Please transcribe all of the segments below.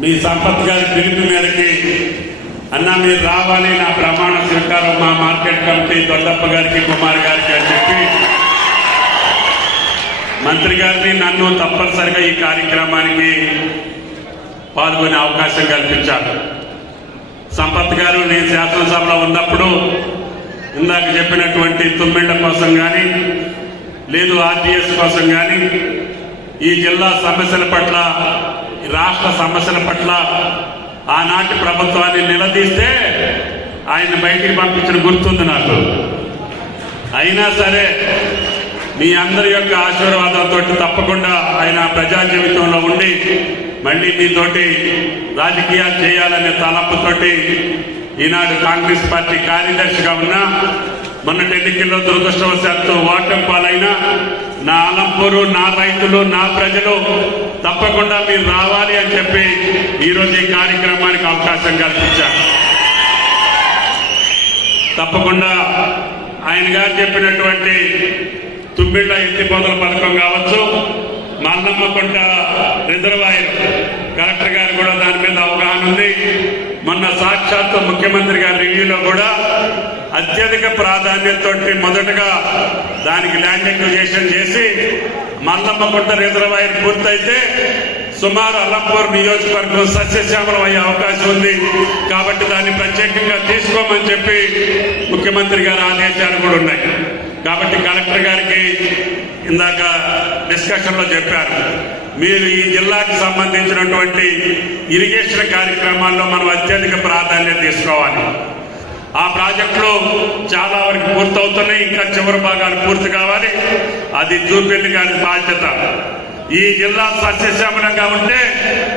మీ సంపత్ గారి పిలుపు మేరకి. అన్న మీరు రావాలి నా ప్రమాణ స్వీకారం మా మార్కెట్ కమిటీ దొడ్డప్ప గారికి కుమార్ గారికి అని చెప్పి మంత్రి గారిని నన్ను తప్పనిసరిగా ఈ కార్యక్రమానికి పాల్గొనే అవకాశం కల్పించారు. సంపత్ గారు నేను శాసనసభలో ఉన్నప్పుడు ఇందాక చెప్పినటువంటి తుమ్మిళ్ళ కోసం కానీ లేదు ఆర్టీఎస్ కోసం కానీ ఈ జిల్లా సమస్యల పట్ల రాష్ట్ర సమస్యల పట్ల ఆనాటి ప్రభుత్వాన్ని నిలదీస్తే ఆయన బయటికి పంపించిన గుర్తుంది నాకు. అయినా సరే మీ అందరి యొక్క ఆశీర్వాదంతో తప్పకుండా ఆయన ప్రజా జీవితంలో ఉండి మళ్ళీ మీతోటి రాజకీయాలు చేయాలనే తలంపుతోటి ఈనాడు కాంగ్రెస్ పార్టీ కార్యదర్శిగా ఉన్నా మొన్నటి ఎన్నికల్లో దురదృష్టవశాత్తు ఓటమి పాలైనా నా అలంపూరు నా రైతులు నా ప్రజలు తప్పకుండా మీరు రావాలి అని చెప్పి ఈరోజు ఈ కార్యక్రమానికి అవకాశం కల్పించారు. తప్పకుండా ఆయన గారు చెప్పినటువంటి తుమ్మిళ్ళ ఎత్తిపోతల పథకం కావచ్చు మల్లమ్మకుంట రిజర్వాయర్. కలెక్టర్ గారు కూడా దాని మీద అవగాహన ఉంది. మొన్న సాక్షాత్తు ముఖ్యమంత్రి గారి రివ్యూలో కూడా అత్యధిక ప్రాధాన్యతతో మొదటగా దానికి ల్యాండ్ ఎక్విజేషన్ చేసి మల్లమ్మకుంట రిజర్వాయర్ పూర్తయితే సుమారు అల్లంపూర్ నియోజకవర్గం సస్యశ్యామలం అయ్యే అవకాశం ఉంది. కాబట్టి దాన్ని ప్రత్యేకంగా తీసుకోమని చెప్పి ముఖ్యమంత్రి గారి ఆదేశాలు కూడా ఉన్నాయి. కాబట్టి కలెక్టర్ గారికి ఇందాక డిస్కషన్లో చెప్పారు. మీరు ఈ జిల్లాకు సంబంధించినటువంటి ఇరిగేషన్ కార్యక్రమాల్లో మనం అత్యధిక ప్రాధాన్యత తీసుకోవాలి. ఆ ప్రాజెక్టులు చాలా వరకు పూర్తవుతున్నాయి ఇంకా చివరి భాగాలు పూర్తి కావాలి. అది చూపెట్టి గారి బాధ్యత. ఈ జిల్లా సస్యశ్యామలంగా ఉంటే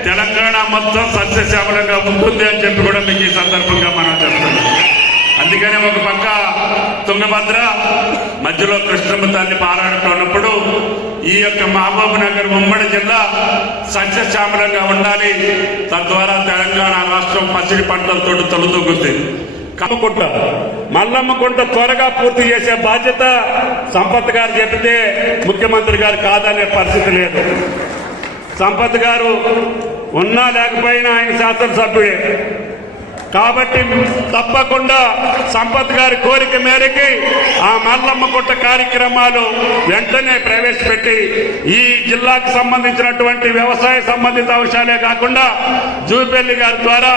తెలంగాణ మొత్తం సస్యశ్యామలంగా ఉంటుంది అని చెప్పి కూడా మీకు ఈ సందర్భంగా మనం చెప్తున్నాం. అందుకనే ఒక పక్క తుంగభద్ర మధ్యలో కృష్ణమ్మ తల్లి పారాడుతున్నప్పుడు ఈ యొక్క మహబూబ్ నగర్ ఉమ్మడి జిల్లా సస్యశ్యామలంగా ఉండాలి. తద్వారా తెలంగాణ రాష్ట్రం పసిడి పంటలతో తొలుతూగుతుంది కమ్మకుంట మల్లమ్మకుంట త్వరగా పూర్తి చేసే బాధ్యత సంపత్ గారు చెబితే ముఖ్యమంత్రి గారు కాదనే పరిస్థితి లేదు. సంపత్ గారు ఉన్నా లేకపోయినా ఆయన శాసనసభ్యుడే. కాబట్టి తప్పకుండా సంపత్ గారి కోరిక మేరకి ఆ మల్లమ్మ గుట్ట కార్యక్రమాలు వెంటనే ప్రవేశపెట్టి ఈ జిల్లాకు సంబంధించినటువంటి వ్యవసాయ సంబంధిత అంశాలే కాకుండా జూపల్లి గారి ద్వారా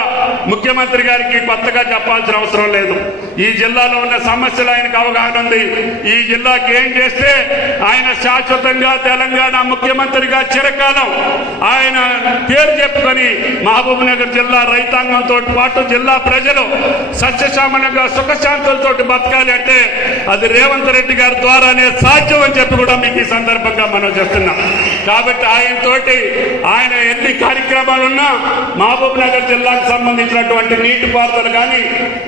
ముఖ్యమంత్రి గారికి కొత్తగా చెప్పాల్సిన అవసరం లేదు. ఈ జిల్లాలో ఉన్న సమస్యలు ఆయనకు అవగాహన ఉంది. ఈ జిల్లాకి ఏం చేస్తే ఆయన శాశ్వతంగా తెలంగాణ ముఖ్యమంత్రిగా చిరకాలం ఆయన పేరు చెప్పుకొని మహబూబ్ నగర్ జిల్లా రైతాంగంతో పాటు జిల్లా ప్రజలు సస్యశ్యామలంగా సుఖశాంతులతో బతకాలి అంటే అది రేవంత్ రెడ్డి గారి ద్వారానే సాధ్యం అని చెప్పి కూడా మీకు ఈ సందర్భంగా మనం చెప్తున్నాం. కాబట్టి ఆయన తోటి ఆయన ఎన్ని కార్యక్రమాలున్నా మహబూబ్ నగర్ జిల్లాకు సంబంధించినటువంటి నీటిపారుదల కానీ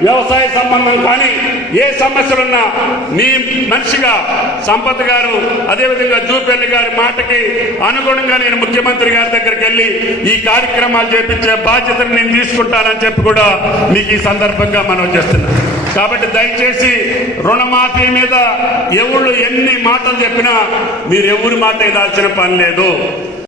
వ్యవసాయ సంబంధం కానీ ఏ సమస్యలున్నా మీ మనిషిగా సంపత్ గారు అదేవిధంగా జూపల్లి గారి మాటకి అనుగుణంగా నేను ముఖ్యమంత్రి గారి దగ్గరికి వెళ్ళి ఈ కార్యక్రమాలు చేపించే బాధ్యతను నేను తీసుకుంటానని చెప్పి కూడా మీకు ఈ సందర్భంగా మనం చేస్తున్నాం. కాబట్టి దయచేసి రుణమాఫీ మీద ఎవళ్ళు ఎన్ని మాటలు చెప్పినా మీరు ఎవరి మాట ఇదాల్సిన పని లేదు.